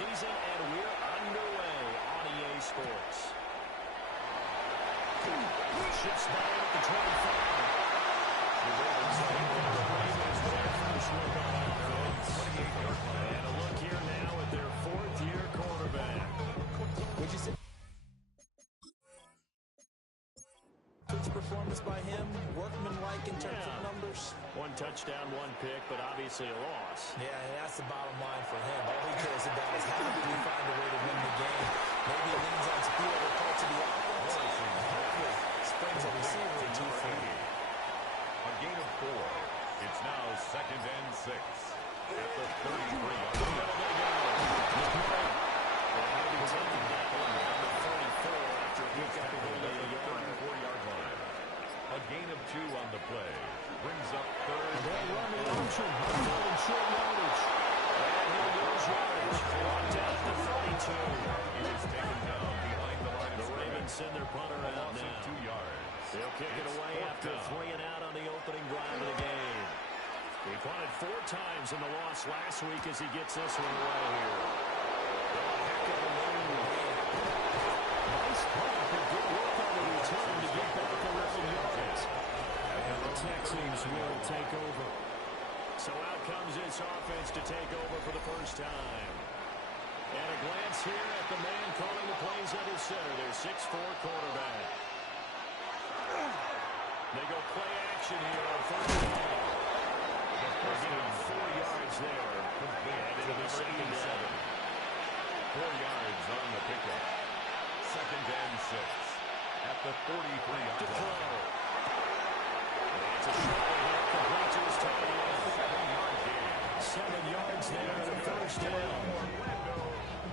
season, and we're underway on EA Sports. Shifts back at the 25. The Ravens their first look on offense. 28-yard line. And a look here now at their fourth-year quarterback. Would you say performance by him, workmanlike in terms of numbers? One touchdown, one pick, but obviously a loss. Yeah, and that's the bottom line for him. All he cares about is how do we find a way to win the game. Maybe it leans on speed over parts of the offense. Hopefully, springs a receiver or two for him. A gain of 4. It's now 2nd and 6 at the 33-yard line. A gain of 2 on the play. Brings up 3rd. They'll run the option. Short yardage. And here goes yardage. Brought down to 32. He was taken down behind the line of the scrimmage. Ravens send their punter out now. 2 yards. They'll kick it away after 3 and out on the opening drive of the game. He punted 4 times in the loss last week as he gets this one away here. A heck of a move. Nice punt, but good work on the return to get back 11 yards. And the Texans will take over. So out comes this offense to take over for the first time. And a glance here at the man calling the plays under center, their 6'4" quarterback. They go play action here on first down. They're getting 4 yards there. And it'll be 2nd and 7. 4 yards on the pickup. 2nd and 6 at the 43-yard line. It's a shot here, complete to his tight end. 7-yard gain. 7 yards there at the first down.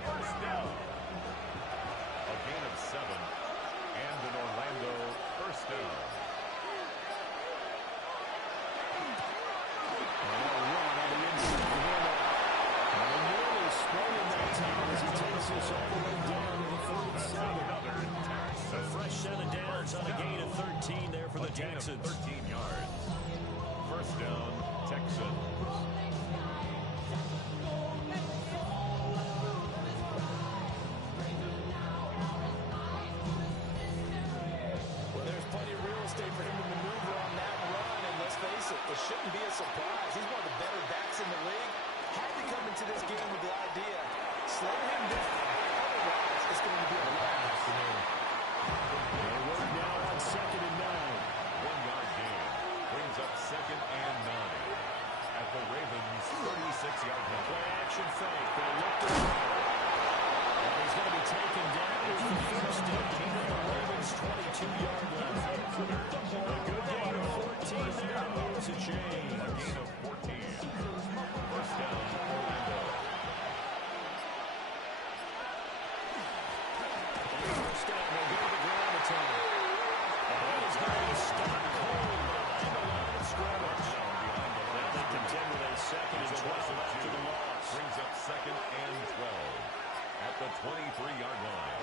First down. A gain of 7 and an Orlando first down. And a run on the inside corner. And nearly sprung that time as he takes this all the way down to the 47. A fresh set of downs on a gain of 13 there for the Texans. 13 yards. First down, Texans. Well, there's plenty of real estate for him to maneuver on that run, and let's face it, it shouldn't be a surprise. He's one of the better backs in the league. Had to come into this game with the idea, slow him down. Otherwise, it's going to be a long afternoon. They work now on 2nd and 9. 1-yard gain. Brings up 2nd and 9 at the Ravens' 36-yard line. Play action fake. They look to and he's going to be taken down with the first down at the Ravens' 22-yard line. A good gain of 14 there moves a chain. A gain of 14. First down, Orlando. First down, they'll go to the ground attack. And that is going to be stopped cold behind the line of scrimmage. Now they contend with a 2nd and 12 after the loss. Brings up 2nd and 12 at the 23-yard line.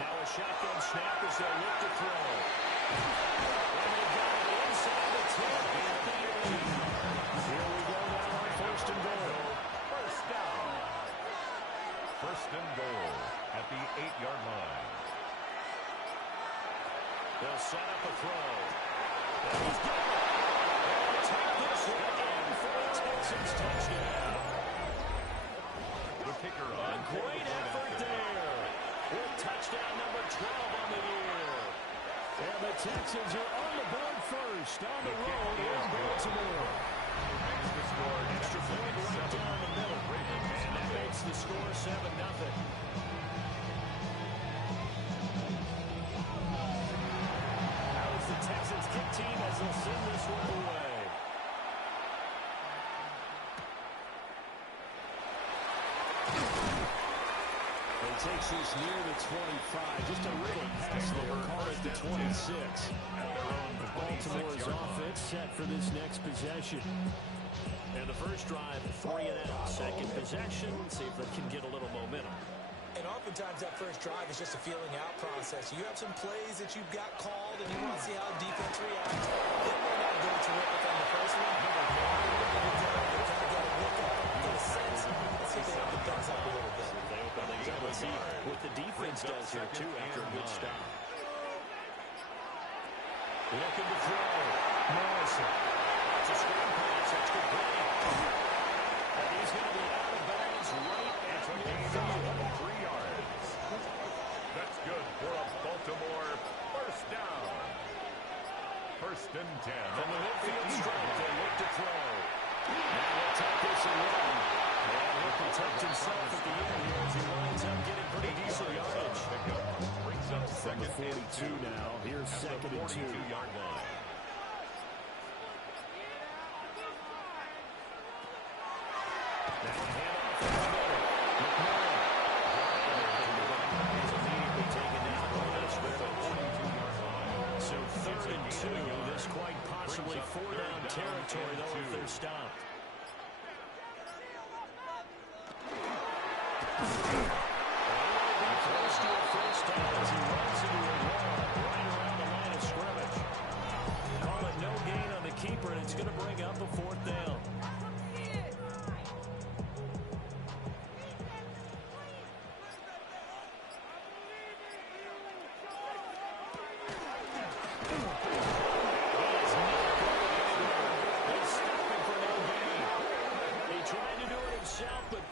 Now a shotgun snap as they look to throw. And they got it inside the 10 at the 8. Here we go now on 1st and goal. First down. 1st and goal at the 8-yard line. They'll set up a throw. And he's got it. They'll take this one in for a Texans touchdown. The kicker A on great effort there. With touchdown number 12 on the year. And the Texans are on the board first on the road in Baltimore. Makes the score Extra point right down the middle. And that makes the score 7-0. Now it's the Texans kick team as they'll send this one away. He takes this near the 25. Just a little pass there. Call it the 26. Baltimore's offense set for this next possession. And the first drive, 3 and out. Second possession, see if they can get a little momentum. And oftentimes that first drive is just a feeling out process. You have some plays that you've got called, and you want to see how the defense reacts. It may not go terrific on the first one. But you kind of get a look at it, get a sense. Let's see if they have the thumbs up a little bit. here, too, after a good 9. stop. Looking to throw. Morrison. It's a screen pass. That's complete. And he's going to be out of bounds right at the 3 yards. That's good for a Baltimore first down. First and 10. From the midfield stripe, they look to throw. Now he'll take this and run. And he'll protect himself at the end here as he winds up getting pretty decent yardage. Brings up From the second 42 and 2. now. Here's At second the and 2. 42-yard line. Now a handoff in the middle. McMillan. He's immediately taken down the line of scrimmage. So third and 2. This quite possibly 4-down territory, though, if they're stopped. Close to a first down as he runs into a wall right around the line of scrimmage. Call it no gain on the keeper, and it's going to bring up a 4th down.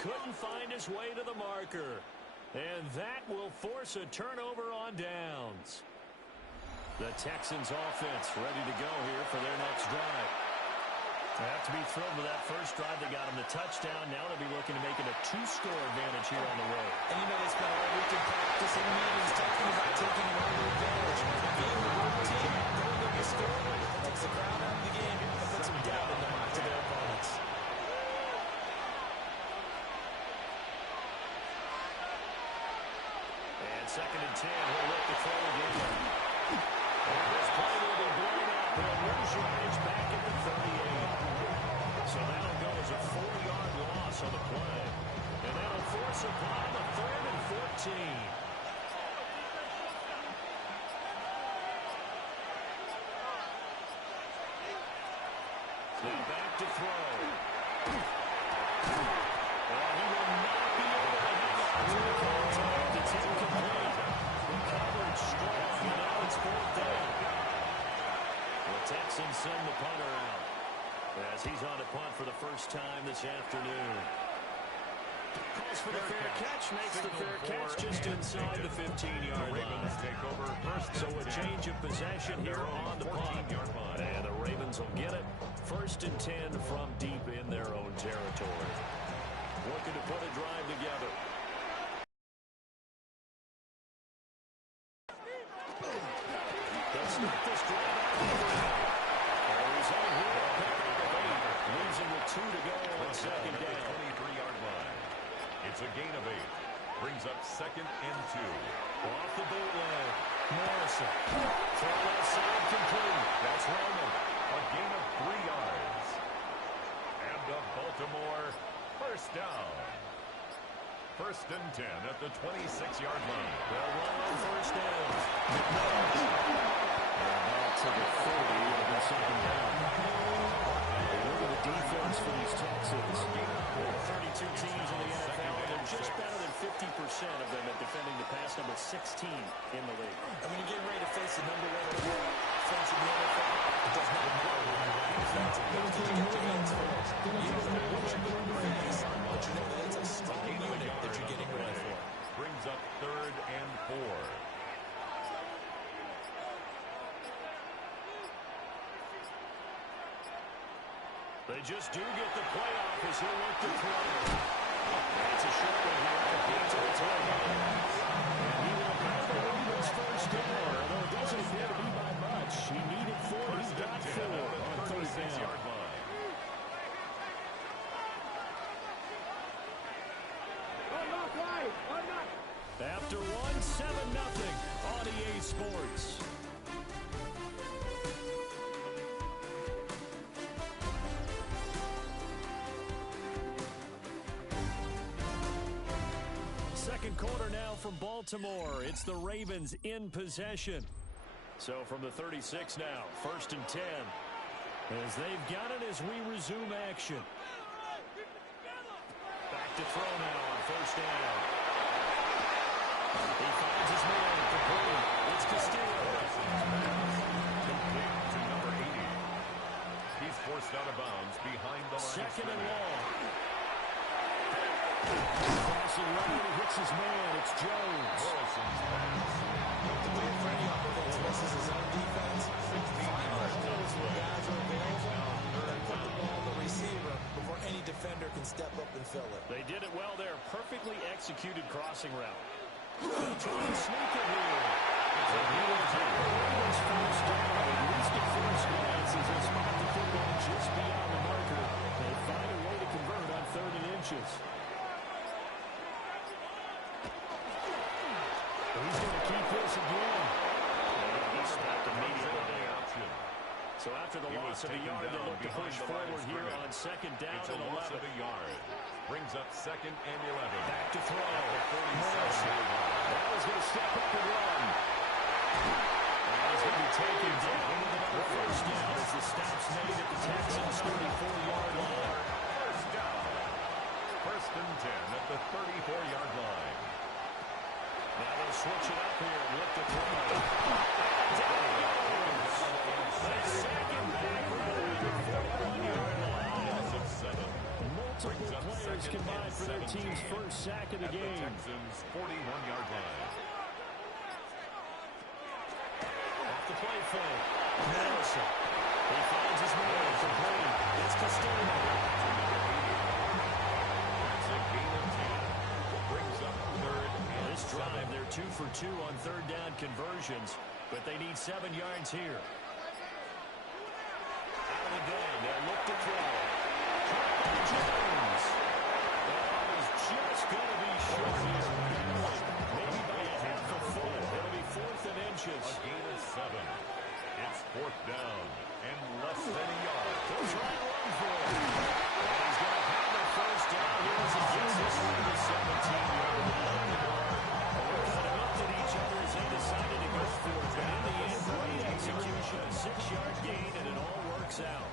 Couldn't find his way to the marker. And that will force a turnover on downs. The Texans offense ready to go here for their next drive. They have to be thrilled with that first drive that got them the touchdown. Now they'll be looking to make it a 2-score advantage here on the road. And you know they spent all week in practice and meetings talking about taking an early advantage. Being the road team, going to get scored, it takes the crowd out of the game and puts some doubt in the minds of their opponents. And second and 10, he'll look to throw again. And this play will be blown up. They'll lose yardage back at the 38. So that'll go as a 4-yard loss on the play. And that'll force upon him a 3rd and 14. Now back to throw. And he will not be able to hang on to the ball. It's incomplete. Recovered strong, and now it's 4th down. The Texans send the punter out as he's on to punt for the first time this afternoon. Calls for the fair catch, makes the fair catch just inside the 15-yard line. Take over first. So a change of possession here on the punt. And the Ravens will get it. 1st and 10 from deep in their own territory. Looking to put a drive together. They'll start this drive out of the ground. He's on here at pickup of 8. Losing with 2 to go on second down. 23-yard line. It's a gain of 8. Brings up 2nd and 2. Off the bootleg. Morrison. Throw outside complete. That's Roman. A gain of 3 yards. And a Baltimore first down. 1st and 10 at the 26-yard line. They'll run on first down. Back to the 30 of the second down. Look at the defense for these Texans. 32 teams in the NFL, and they're just better than 50% of them at defending the pass, number 16 in the league. And when you get ready to face the number 1 overall defense in the NFL, it does not matter who your defense is. You get your hands full. You don't know what you're going to face, but you know that it's a strong unit that you're getting ready for. Brings up 3rd and 4. They just do get the playoff as he'll look to throw. That's a short one here. Into the tight end. And he will have the Ravens first down, although it doesn't appear to be by much. He needed 4. He got 4 on 3rd down. After 1, 7-0 on EA Sports. Second quarter now from Baltimore. It's the Ravens in possession. So from the 36 now, 1st and 10. As they've got it as we resume action. Back to throw now on first down. He finds his man. Complete. It's Castillo. Complete to number 80. He's forced out of bounds behind the line. Second and long. Crossing right, he hits his man. It's Jones. Morrison's pass. To do it for any offense versus his own defense. Find the holes where guys are available and put the ball on the receiver before any defender can step up and fill it. They did it well there. Perfectly executed crossing route. They'll try and sneak it here. Ravens first down. At least at first glance, as they spot the football just beyond the marker, they find a way to convert on 3rd and inches. He's going to keep this again. He snapped immediately there. So after the loss of a yard, they look to push forward here on 2nd down it's and a 11. loss of a yard. Brings up 2nd and 11. Back to throw. That was going to step up and run. And he's going to be taken down with another first down as the stop's made at the Texans' 34-yard line. First down. 1st and 10 at the 34-yard line. Now they'll switch it up here and look to throw. Down goes. The second back runner at the 41-yard line. Loss of 7. Multiple players combined for their team's first sack of the game. The Texans' 41-yard line. Off the play fake. Nelson. He finds his man. Complete. It's Castillo. That's a gain of 10. Brings up 3rd and This 7. drive, they're 2 for 2 on 3rd down conversions, but they need 7 yards here. Out of the gun, they'll look to throw. Jones. That is just going to be short here. Maybe by a half a foot. It'll be 4th and inches. A gain of 7. It's 4th down and less than a yard. He'll try and run for it. And he's going to have the first down here as he gets this one to the 17-yard line. They kind of looked at each other as they decided to go for it. But in the end, great execution, a 6-yard gain, and it all works out.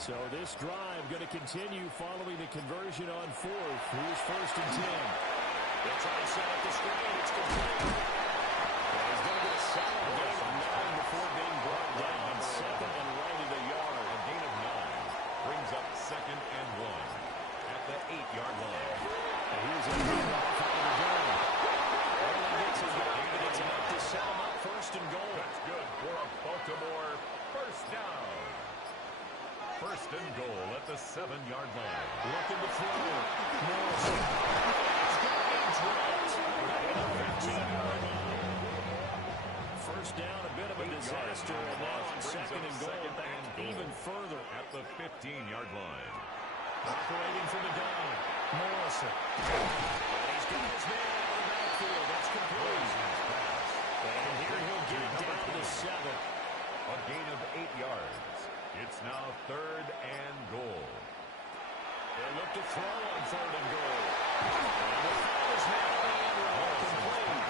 So this drive going to continue following the conversion on 4th. Here's 1st and 10. They'll try to set up the screen. It's complete. And he's going to get a solid gain of 9 before being brought down. 2nd and right at a yard. A gain of 9 brings up 2nd and 1 at the 8-yard line. And here's a handoff out of the gun. All he gets is 9, but it's enough to set him up 1st and goal. That's good for a Baltimore first down. 1st and goal at the 7-yard line. Looking to throw. Morrison. It's going to be dropped. Right at the 15-yard line. First down, a bit of a disaster, and now on 2nd and goal, back even further. At the 15-yard line. Operating from the gun. Morrison. And he's got his man out of the backfield. That's complete. And here he'll get down to 7. A gain of 8 yards. It's now 3rd and goal. They'll look to throw on 3rd and goal. And he'll find his man on the end route. Complete.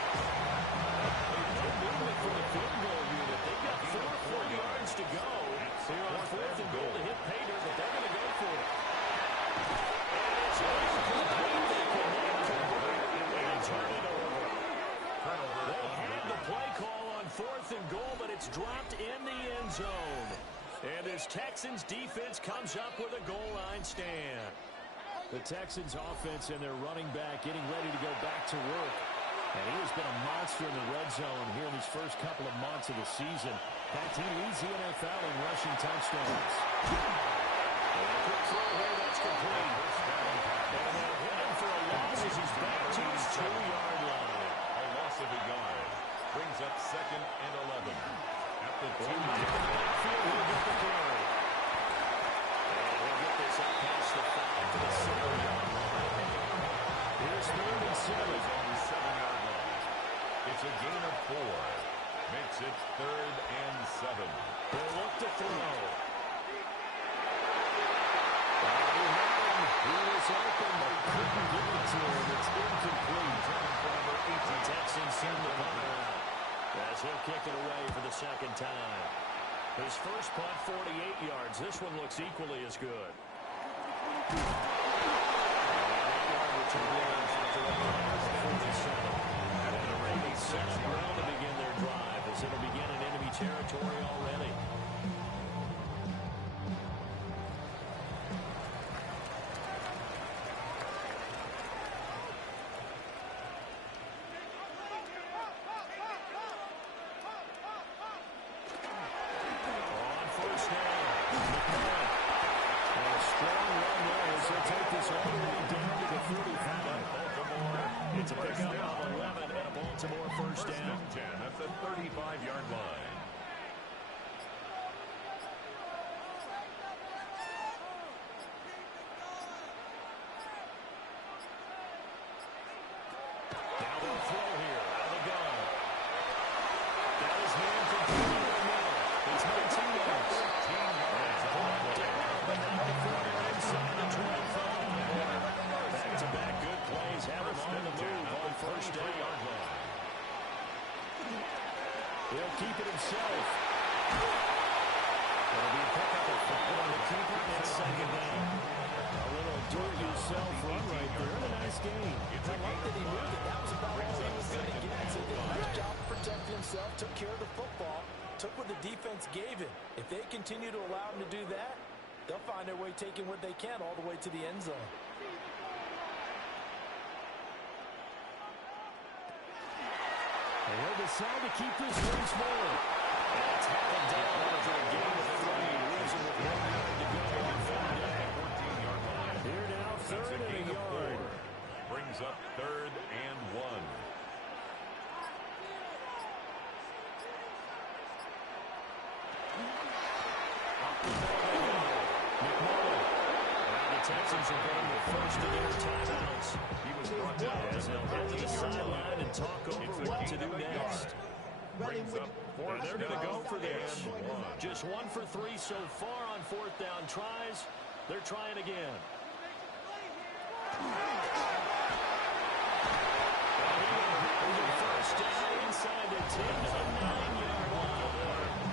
They're doing it for the field goal unit. They've got 4 yards to go. Here on 4th and goal to hit Pater, but they're going to go for it. And it's incomplete. They connect and turn it over. They had the play call on 4th and goal, but it's dropped in the end zone. And this Texans defense comes up with a goal line stand. The Texans offense and their running back getting ready to go back to work. And he has been a monster in the red zone here in these first couple of months of the season. In fact, he leads the NFL in rushing touchdowns. And a quick throw here, that's complete. And they'll hit him for a loss as he's back to his 2-yard line. A loss of a yard brings up 2nd and 11. At the 2-yard backfield, he'll get the carry. And he'll get this up past the 5 to the 7-yard line. Here's 3rd and 7. on the 7-yard line. It's a gain of 4. Makes it 3rd and 7. They'll look to throw. He was open, but couldn't get it to him. It's incomplete. The Texans send the punter out as he'll kick it away for the 2nd time. His first punt, 48 yards. This one looks equally as good. And that yard return after a punt, 47. a first down. 10 at the 35-yard line. Now they'll throw here out of the gun. Got his hand from the middle. It's 19 yards. 14 yards. But not before they're inside the 25. Back-to-back good plays have him on the move on first down. He'll keep it himself. There'll be a pickup of 5 on the keeper and second down. A little do-it-yourself run right there. A nice game. I like that he knew that was about all he was going to get. So he did a nice job of protecting himself, took care of the football, took what the defense gave him. If they continue to allow him to do that, they'll find their way taking what they can all the way to the end zone. And he'll decide to keep this once more. And it's happened down after a game of 3. Leaves him with 1 yard to go on third down. 14-yard line. Here now, third and a yard. Brings up 3rd and 1. Texans are going with first of their timeouts. He was brought down As they'll head to the sideline and talk over what to do next. Brings up 4th They're going to go for this. and 1. Just 1 for 3 so far on 4th down tries. They're trying again. First down inside the 10 to the 9-yard line.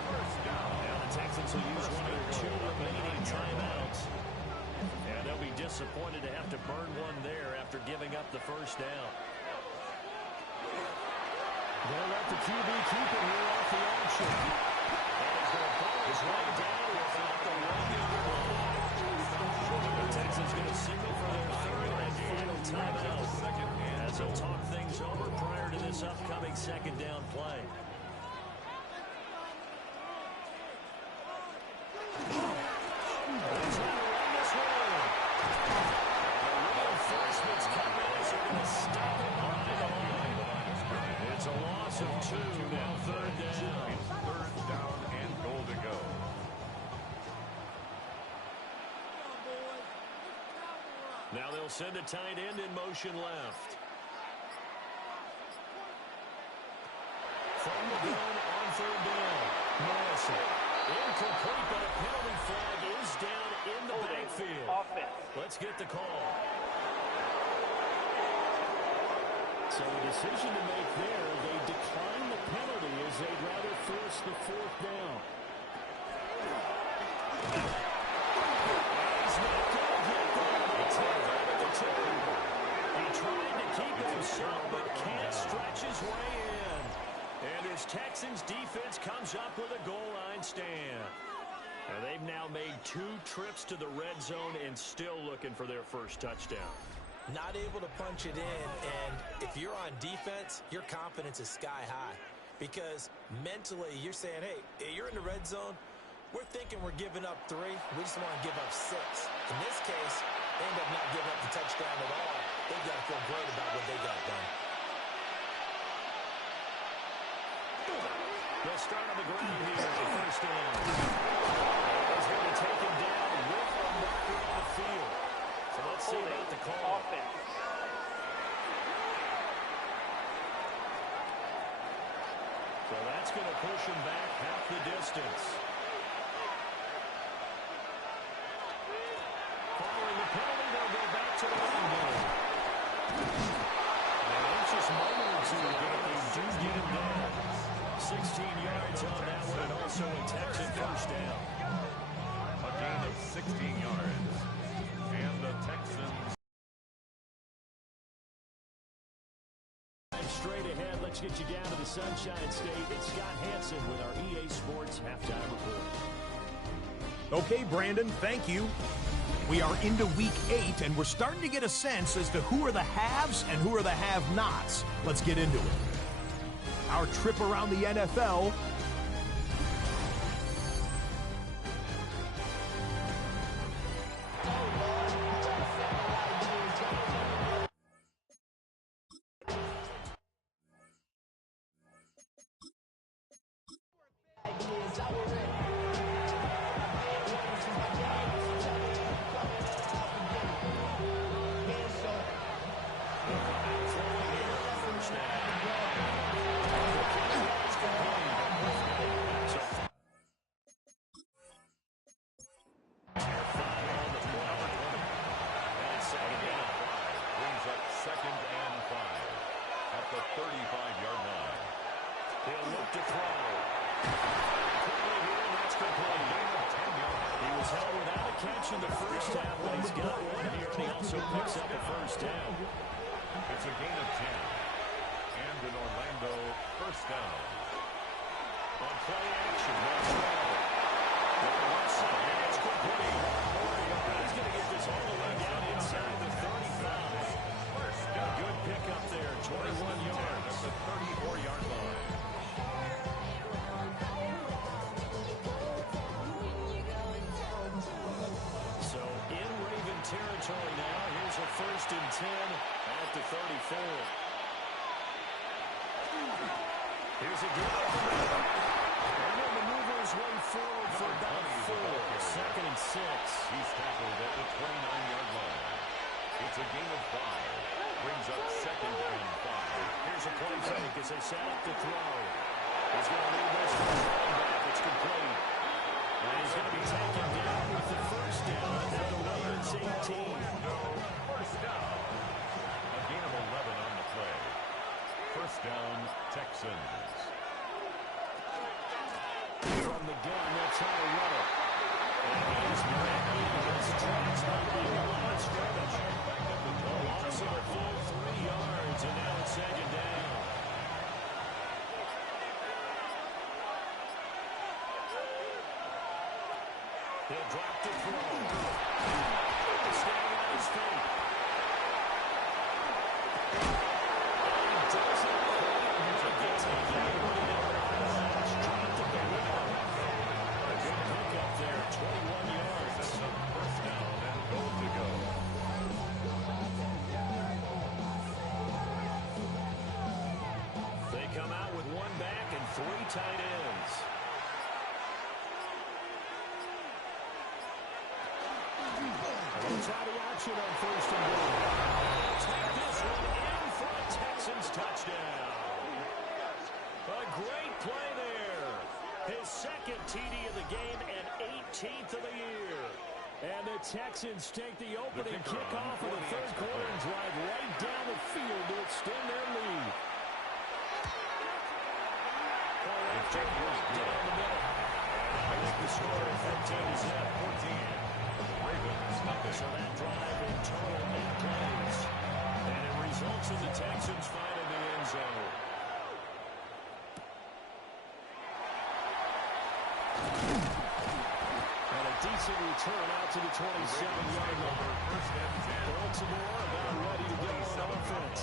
First down. Now the Texans will use one of their 2 remaining timeouts. And they'll be disappointed to have to burn one there after giving up the first down. They'll let the QB keep it here off the option. And as their ball is right down to about the 1-yard line. The Texans going to signal for their 3rd and final timeout. As they'll talk things over prior to this upcoming 2nd down play. It's a loss of 2, now 3rd down. 3rd down and goal to go. Now they'll send a tight end in motion left. From the gun on 3rd down. Morrison. Incomplete, but a penalty flag is down in the backfield. Let's get the call. So a decision to make there. They decline the penalty as they'd rather force the 4th down. He's not going to get there. They take that at the 2. He tried to keep it himself, but can't stretch his way in. And his Texans defense comes up with a goal line stand. And they've now made 2 trips to the red zone and still looking for their first touchdown. Not able to punch it in, and if you're on defense, your confidence is sky high. Because mentally, you're saying, hey, you're in the red zone. We're thinking we're giving up 3. We just want to give up 6. In this case, they end up not giving up the touchdown at all. They've got to feel great about what they got done. They'll start on the ground here at the first down. He's going to take him down with a marker on the field. So let's see about the call. So that's going to push him back half the distance. Following the penalty, they'll go back to the run game. An anxious moment or two, but if they do get him down, 16 yards on that one, and also a Texan first down. A gain of 16 yards. And the Texans. Straight ahead, let's get you down to the Sunshine State. It's Scott Hansen with our EA Sports Halftime Report. Okay, Brandon, thank you. We are into week 8, and we're starting to get a sense as to who are the haves and who are the have-nots. Let's get into it. Our trip around the NFL In the first half, but he's got one here, and he also picks up a first down. It's a gain of 10. And an Orlando first down. On play action, that's well. With the left side, it's complete. He's going to get this all the way down inside the 35. First down. Good pickup there, 21 yards. At the 34-yard line. Territory now. Here's a 1st and 10 at the 34. Here's a good and he'll maneuver his way forward for about 4. 2nd and 6. He's tackled at the 29-yard line. It's a gain of 5. Brings up 2nd and 5. Here's a play fake as they set up the throw. He's going to leave this for his running back. It's complete. And he's going to be taken down with the first down at the Ravens 18. First down. A gain of 11 on the play. First down, Texans. From the gun, that's how they run it. And he's directly in his tracks by the line of scrimmage. Loss of a full 3 yards, and now it's 2nd down. He'll drop the throw. Staying on his feet. He doesn't quite make it to the dropped the ball. A good pickup there, 21 yards. That's a first down and goal to go. They come out with 1 back and 3 tight ends. We'll try the action on 1st and goal. Take this one in for a Texans touchdown. A great play there. His 2nd TD of the game and 18th of the year. And the Texans take the opening kickoff of the 3rd quarter and drive right down the field to extend their lead. Down the middle. I think the score of 14 is at 14. Ravens nothing. So that drive in total 8 plays. And it results in the Texans finding the end zone. And a decent return out to the 27-yard line. Baltimore about ready to go on offense.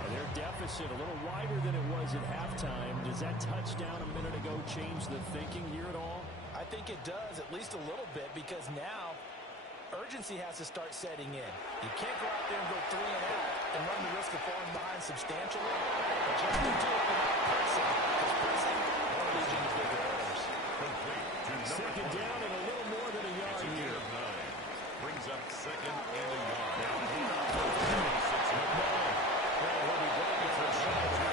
And their deficit a little wider than it was at halftime. Does that touchdown a minute ago change the thinking here at all? I think it does, at least a little bit, because now urgency has to start setting in. You can't go out there and go 3 and out and run the risk of falling behind substantially. But you have to do it without pressing, because pressing will lead you to bigger errors. Complete to 2nd down and a little more than a yard here. 9. Brings up 2nd and a yard. Now the handoff for 36 McMillan. Well, he'll be breaking for a shot at the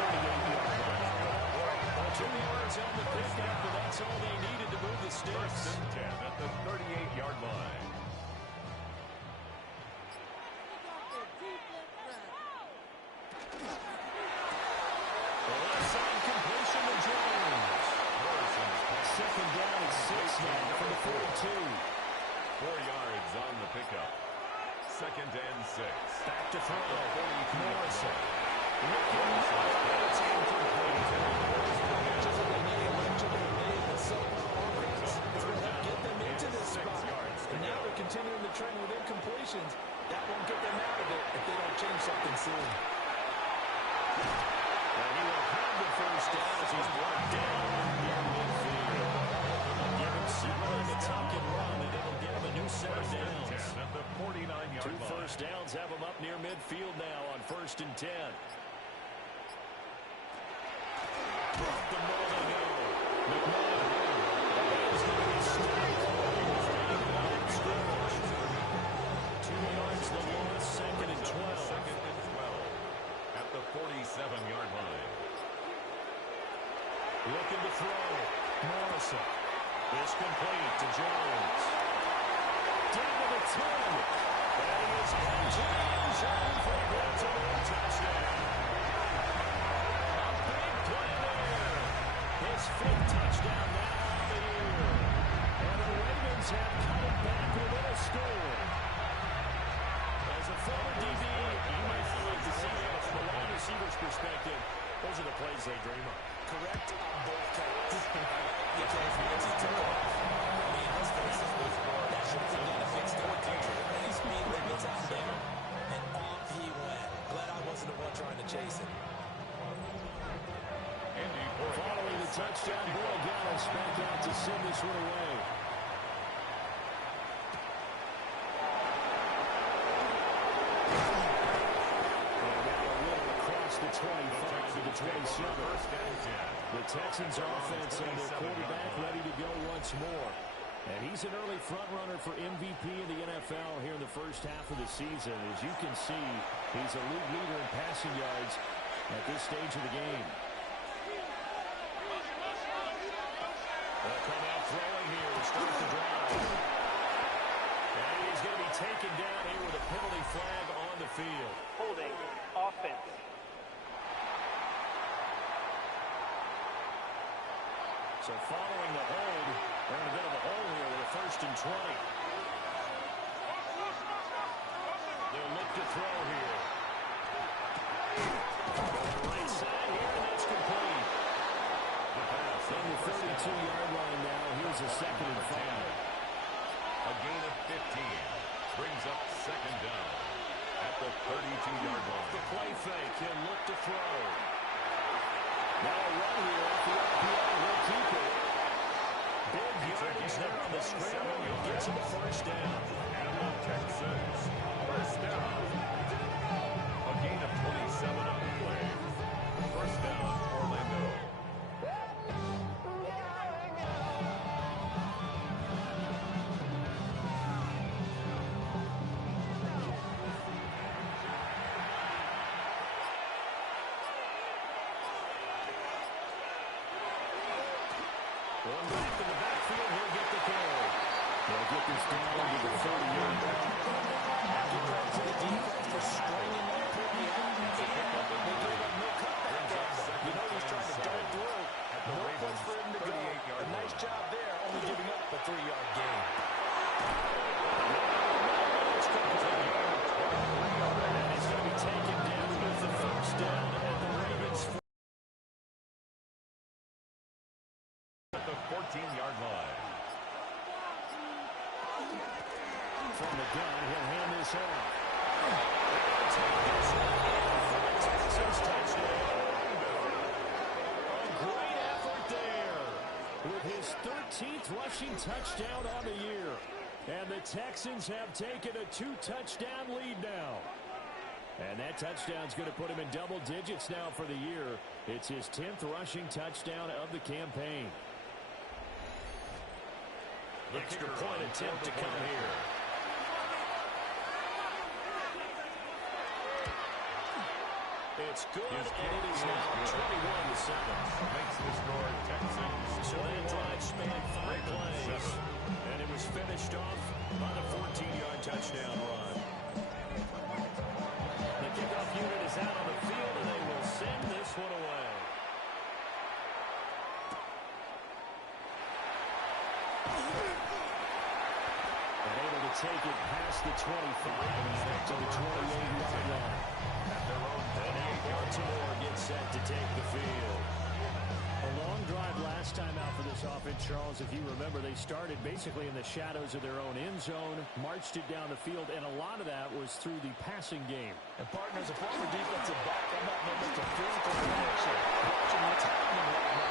38-yard line. 2 yards on the pickup, but that's all they needed to move the sticks. 1st and 10 at the 38-yard line. The left side completion to Jones. 2nd down and 6 now from the 42. 4 yards on the pickup. 2nd and 6. Back to throw. Morrison. It's incomplete. Just what they need, much of what they need, but so offense is going to get them into this spot. And now they're continuing the trend with incompletions. That won't get them out of it if they don't change something soon. And he will have the first down as he's brought down near midfield. Give him something to tuck and run, and it'll give him a new set of downs. At the 49-yard 2 line. first downs have him up near midfield now on 1st and 10. Up the middle they go. McMillan throw. Morrison. Is complete to Jones. Down to the 10. And he is into the end zone for a Baltimore touchdown. A big play there. His 5th touchdown now on the year. And the Ravens have cut it back within a score. As a former DB, you might not like to see that, but from a wide receiver's perspective, those are the plays they dream of. Correct on both counts. You can't forget to tip off. I mean, let's face it, that should have been done against our country. Any speed limits out there, and off he went. Glad I wasn't the one trying to chase him. Following the touchdown, Boyle Gallows back out to send this one away. The 25 to the 27. The Texans offense and their quarterback ready to go once more. And he's an early front runner for MVP in the NFL here in the first half of the season. As you can see, he's a league leader in passing yards at this stage of the game. They'll come out throwing here to start the drive. And he's going to be taken down here with a penalty flag on the field. Holding offense. So following the hold, they're in a bit of a hole here with a 1st and 20. They'll look to throw here. Going to right side here, and that's complete. On the 32-yard line now, here's a 2nd and 5. A gain of 15 brings up 2nd down at the 32-yard line. The play fake, he'll look to throw. Now a run here off the RPO, he'll keep it. Big yardage there on the scramble, he'll get to the 1st down. And the Texans, 1st down. A gain of 27 on the play. 1st down, Orlando. One back in the backfield, he'll get the carry. They'll get this down to the 30-yard line. Give credit to the defense for stringing that play out. And they gave up no cutback there. You know he's trying to dart through. No place for him to go. A nice job there, only giving up a 3-yard gain. It's going to be taken down with the 1st down at the Ravens. At the 14-yard line. From the gun, he'll hand this off. Texans touchdown. A great effort there with his 13th rushing touchdown on the year. And the Texans have taken a 2-touchdown lead now. And that touchdown's going to put him in double digits now for the year. It's his 10th rushing touchdown of the campaign. Extra point attempt to come here. It's good, and it is now 21-7. Makes the score Texans. So that drive spanned 5 plays, and it was finished off by the 14-yard touchdown run. The kickoff unit is out on the field, and they will send this one away. And able to take it past the 25 and to the 28-yard line. And now Baltimore gets set to take the field. A long drive last time out for this offense, Charles. If you remember, they started basically in the shadows of their own end zone, marched it down the field, and a lot of that was through the passing game. And partners, a former defensive back, I'm not no Mr. Physical connection. Watching what's happening right now.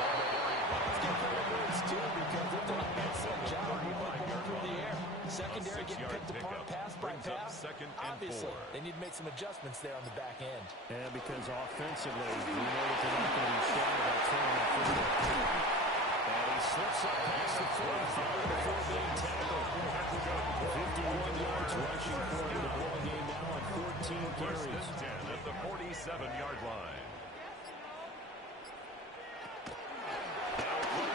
Let's give credit where it's due because they're doing an excellent job of moving through the air. Secondary getting picked apart pass by pass. Obviously, they need to make some adjustments there on the back end. Yeah, because offensively, we know that they're not going to be shy about throwing that football. And he slips up past the 45 before being tackled. 51 yards rushing for him. The ball game now on 14 carries. 10 at the 47-yard line. Now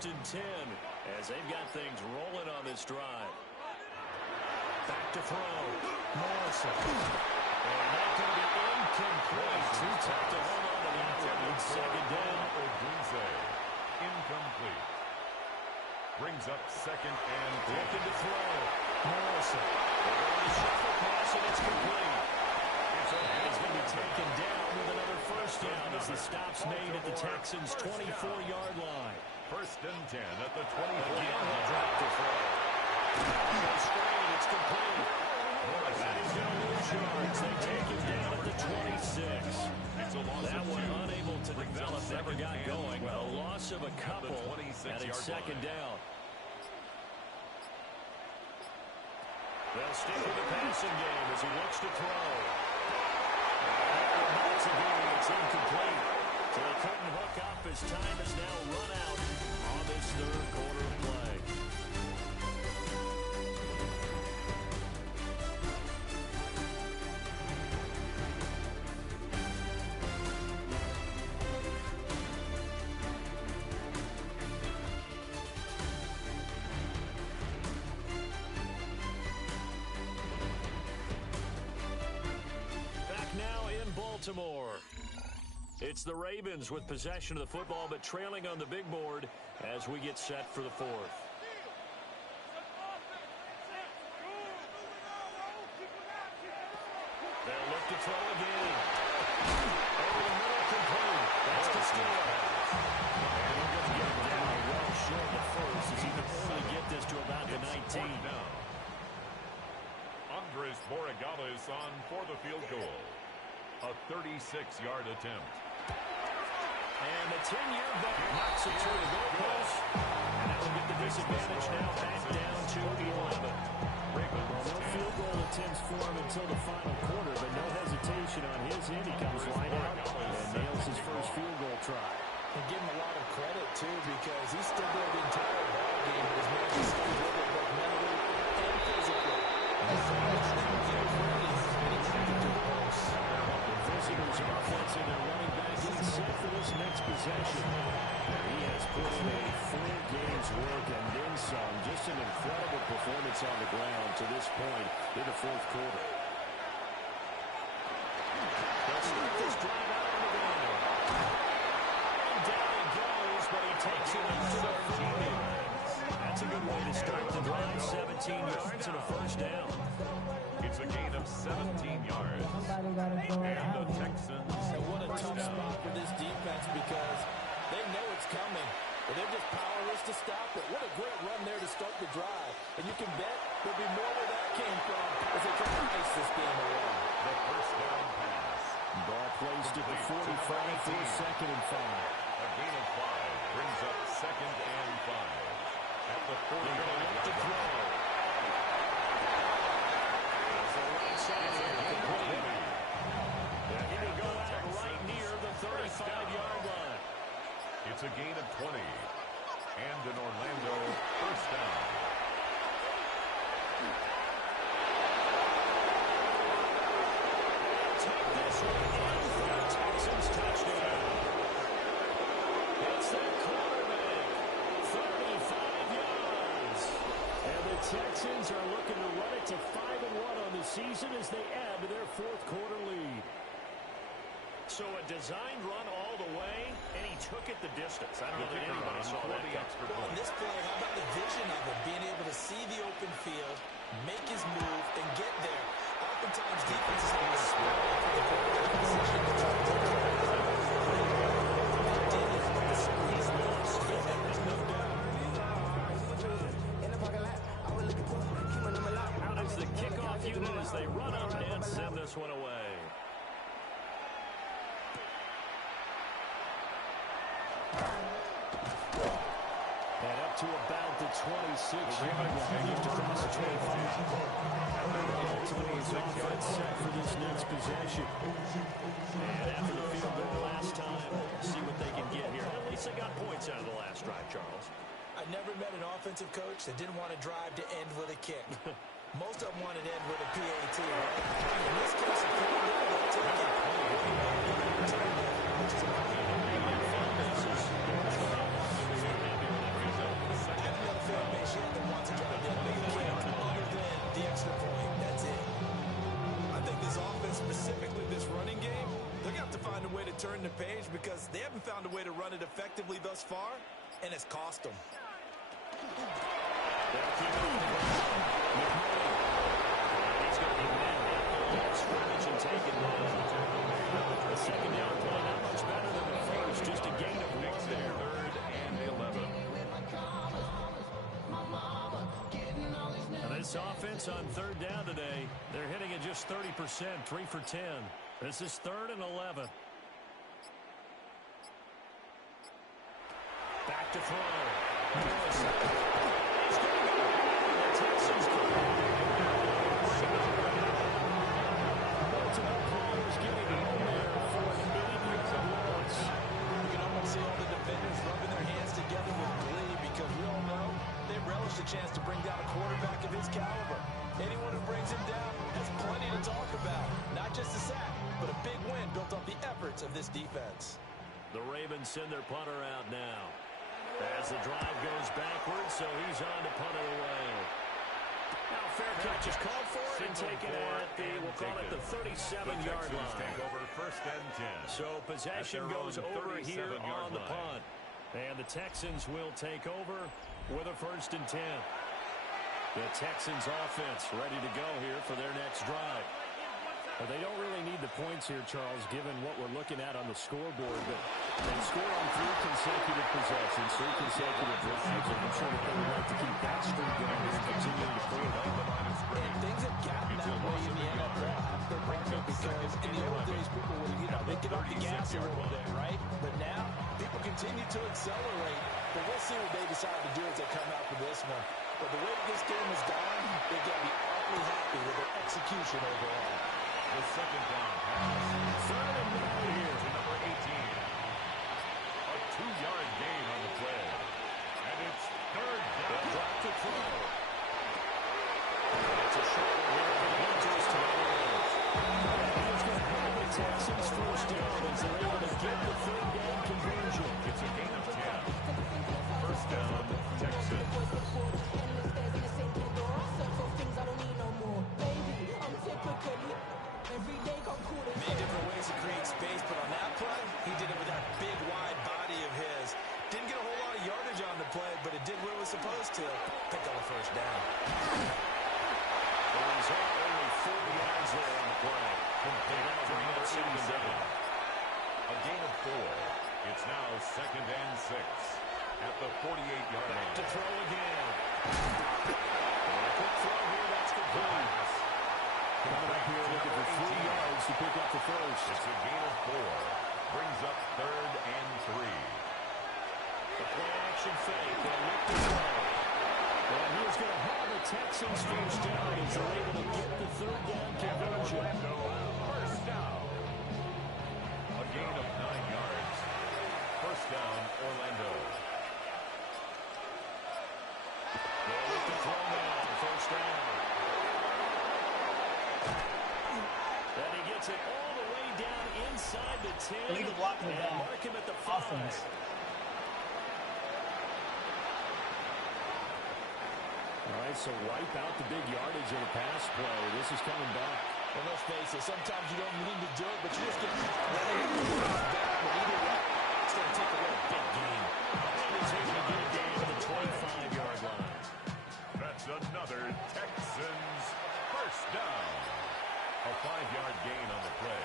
1st and 10 as they've got things rolling on this drive. Back to throw. Morrison. And that's going to be incomplete. Too tough to hold on to that one on 2nd down. Incomplete. Brings up 2nd and 10. Looking to throw. Morrison. They're going to shuffle pass, and it's complete. And he's going to be taken down with another 1st down as the stop's made at the Texans' 24-yard line. 1st and 10 at the 24-yard Again, line. drop to throw. Screen, it's complete. That is going to lose yards. They take him down at the 26. It's a loss That of one 2. unable to Brings develop, up never 2nd got and going. 12. A loss of a couple at its 2nd down. They'll stick with the passing game as he looks to throw. It's incomplete. So they couldn't hook up as time has now run out on this 3rd quarter of play. Baltimore. It's the Ravens with possession of the football, but trailing on the big board as we get set for the 4th. They'll look to throw again. Over the middle, complete. That's Castillo. And we're going to get him down well short of the 1st as he can only get this to about the 19. Andres Borregales on for the field goal. A 36-yard attempt. And the 10-year vet knocks it through the goalpost. And that will get the disadvantage now back down to 11. Well, no field goal attempts for him until the final quarter, but no hesitation on his end. He comes right out and nails his first field goal try. And give him a lot of credit, too, because he stood there the entire ball game, but his man just stayed with it both mentally and physically. Visitors offensive and running back getting set for this next possession. He has put in a full game's work and then some. Just an incredible performance on the ground to this point in the 4th quarter. They'll start this drive out on the ground. And down he goes, but he takes it into the 40. That's a good way to start the drive. 17 yards and a 1st down. It's a gain of 17 yards. And the Texans. And what a tough spot for this defense because they know it's coming, but they're just powerless to stop it. What a great run there to start the drive. And you can bet there'll be more where that came from as they try to ice this game away. The 1st down pass. Ball placed at the 45 for 2nd and 5. A gain of 5 brings up 2nd and 5. At the 40. They're going to look to throw. It's a gain of 20. And an Orlando 1st down. Take this one in for the Texans touchdown. It's their quarterback. 35 yards. And the Texans are looking to run it to 5-1 on the season as they add to their 4th quarter lead. So a designed run all the way, and he took it the distance. I don't know that anybody saw that. Well, in this play, how about the vision of it? Being able to see the open field, make his move, and get there. Oftentimes, defenses have a split for the quarterback position to try to take it. Out is the kickoff unit as they run up and send this one away. And up to about the 26-yard line, just across the 25. Baltimore's offense set for this next possession. And after the field goal last time, see what they can get here. At least they got points out of the last drive, Charles. I never met an offensive coach that didn't want to drive to end with a kick. Most of them wanted to end with a PAT, right? In this case, if they're going to take it. turn the page because they haven't found a way to run it effectively thus far, and it's cost them. Scrimmage and take it down. The second down play not much better than the first, just a gain of 1 there. 3rd and 11. And this offense on 3rd down today, they're hitting at just 30%, 3 for 10. This is 3rd and 11. Back to throw. Morris. He's going to go. The Texans go. Multiple players getting in there for an 8-yard loss. You can almost see all the defenders rubbing their hands together with glee because we all know they relish the chance to bring down a quarterback of his caliber. Anyone who brings him down has plenty to talk about. Not just a sack, but a big win built off the efforts of this defense. The Ravens send their punter out now. As the drive goes backwards, so he's on to punt it away. Now fair catch is called for it and taken at the, we'll call it the 37-yard line. Take over 1st and 10. So possession goes over here on the punt. And the Texans will take over with a 1st and 10. The Texans offense ready to go here for their next drive. Well, they don't really need the points here, Charles, given what we're looking at on the scoreboard. But they score on 3 consecutive possessions, 3 consecutive drives, and I'm sure that they would like to keep that streak going and continue to play it out. And things have gotten that way in the NFL after Barkley because in the old days, people would, they get off the gas a little bit, right? But now, people continue to accelerate. But we'll see what they decide to do as they come out for this one. But the way that this game has gone, they've got to be awfully happy with their execution overall. The 2nd down pass. 3rd and 9 here. To number 18. A 2-yard gain on the play. And it's 3rd down. Drop to throw. It's a short one here. Hunters to the Ravens. He's going to have the Texans 1st down as they're able to get the 3rd down conversion. It's a gain of 10. 1st down, Texans. Many different ways to create space, but on that play, he did it with that big, wide body of his. Didn't get a whole lot of yardage on the play, but it did what it was supposed to. Pick up a 1st down. The result, only 4 yards there on the play. Complete for number 87. A gain of 4. It's now 2nd and 6. At the 48-yard line. Back to throw again. And a quick throw here, that's complete. Coming up here looking for 3 yards to pick up the 1st. It's a gain of 4. Brings up 3rd and 3. The play action fake. They'll look to throw. And he's going to have the Texans 1st down as they're able to get the 3rd down conversion. First down. A gain of 9 yards. 1st down, Orlando. They'll look to throw now. 1st down. And he gets it all the way down inside the 10. Legal block in the and back. mark him at the 5. Offense. All right, so wipe out the big yardage of the pass play. This is coming back. Well, let's face it, sometimes you don't need to do it, but you just get ready to back. But either way, it's going to take away a big game. And he's able to get it down to the 25-yard line. That's another Texans 1st down. A 5-yard gain on the play.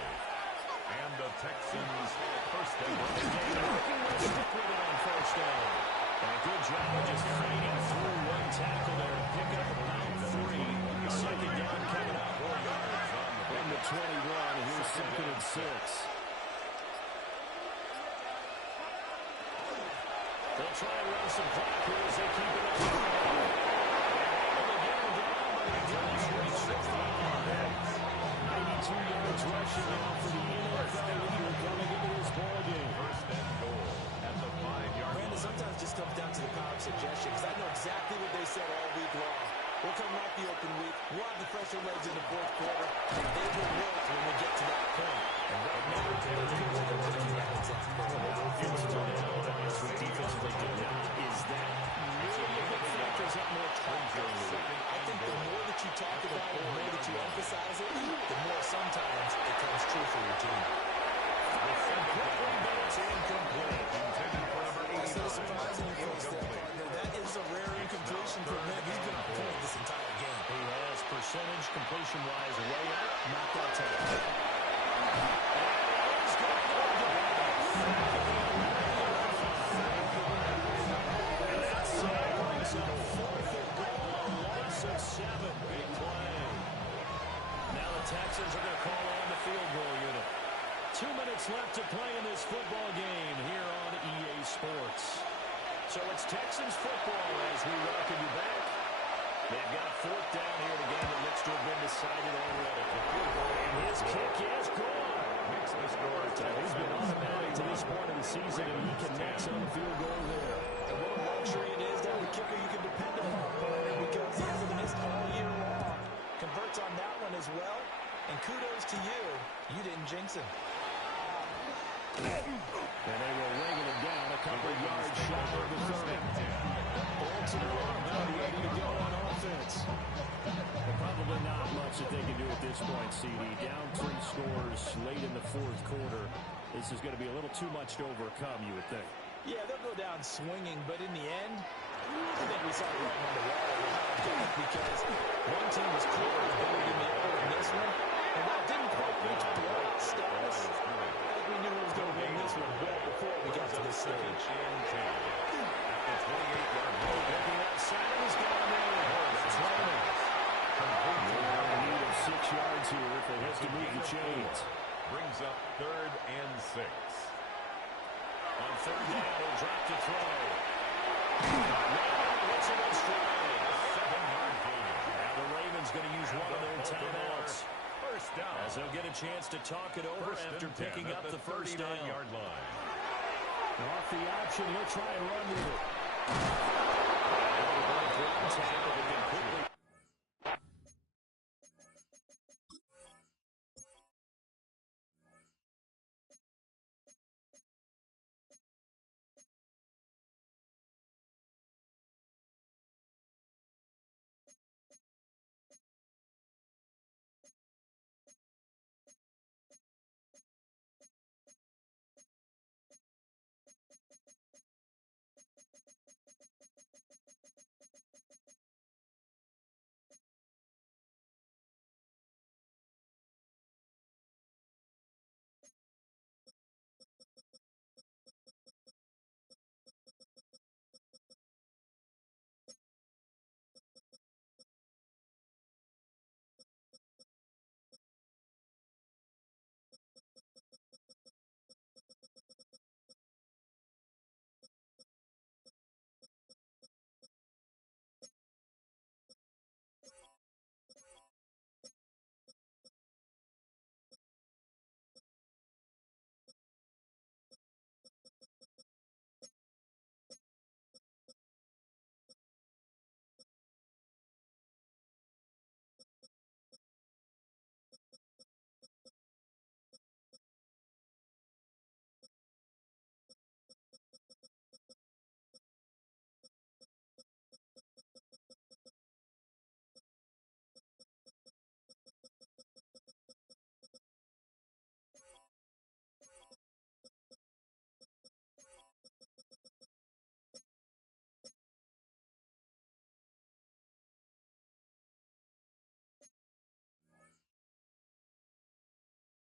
And the Texans 1st down. Stick with it on 1st down. And a good job of just fighting through one tackle there and pick up about 3. 2nd down coming up. 4 yards on the 21, and here's 2nd and 6. They'll try and run some clock here as they keep it up. And they get him down, but he does reach the 5. 92 yards rushing now for the NFL leader coming into this ballgame. 1st and goal at the 5-yard Brandon, line. sometimes it just comes down to the power of suggestion, because I know exactly what they said all week long. We're coming off the open week. We'll have the fresher legs in the 4th quarter, and they will work when we get to that point. And right now, those teams are working that exact point. Offense did not, that's what defensively did not. Is that really a big factor? Is that more time during the week? I think the more that you talk about it, the more that you emphasize it, the more sometimes it comes true for your team. And completion-wise, way out. Not that time. And he's going to go and that save brings up 4th and goal, a loss of 7. Big play. Now the Texans are going to call on the field goal unit. 2 minutes left to play in this football game here on EA Sports. So it's Texans football as we welcome you back. They've got a 4th down here in a game that looks to have been decided already. And his kick is gone. Makes the score. He's been automatic to this point of the season, and he can max on the field goal there. And what a luxury it is to have a kicker you can depend upon, partner, because he hasn't missed all year long. Converts on that one as well. And kudos to you. You didn't jinx him. And they will wrangle him down a couple of yards shy of the 30. Baltimore now ready to go on offense. But probably not much that they can do at this point, CD. Down 3 scores late in the 4th quarter. This is going to be a little too much to overcome, you would think. Yeah, they'll go down swinging, but in the end, I think we saw the writing on the wall because one team was clearly better than the other in this one. And while it didn't quite reach blowout status, we knew who was going to win this one well before we got to this stage. At the 28-yard line. Looking outside, he's gone there. That's right. They're in need of 6 yards here if they have to move the chains. Brings up 3rd and 6. On 3rd down, he'll drop to throw. What's it in stride? 7-yard gain. Now the Ravens going to use one of their timeouts. First down. As they'll get a chance to talk it over after picking up the first down. 39-yard line. Off the option, he'll try and run with it.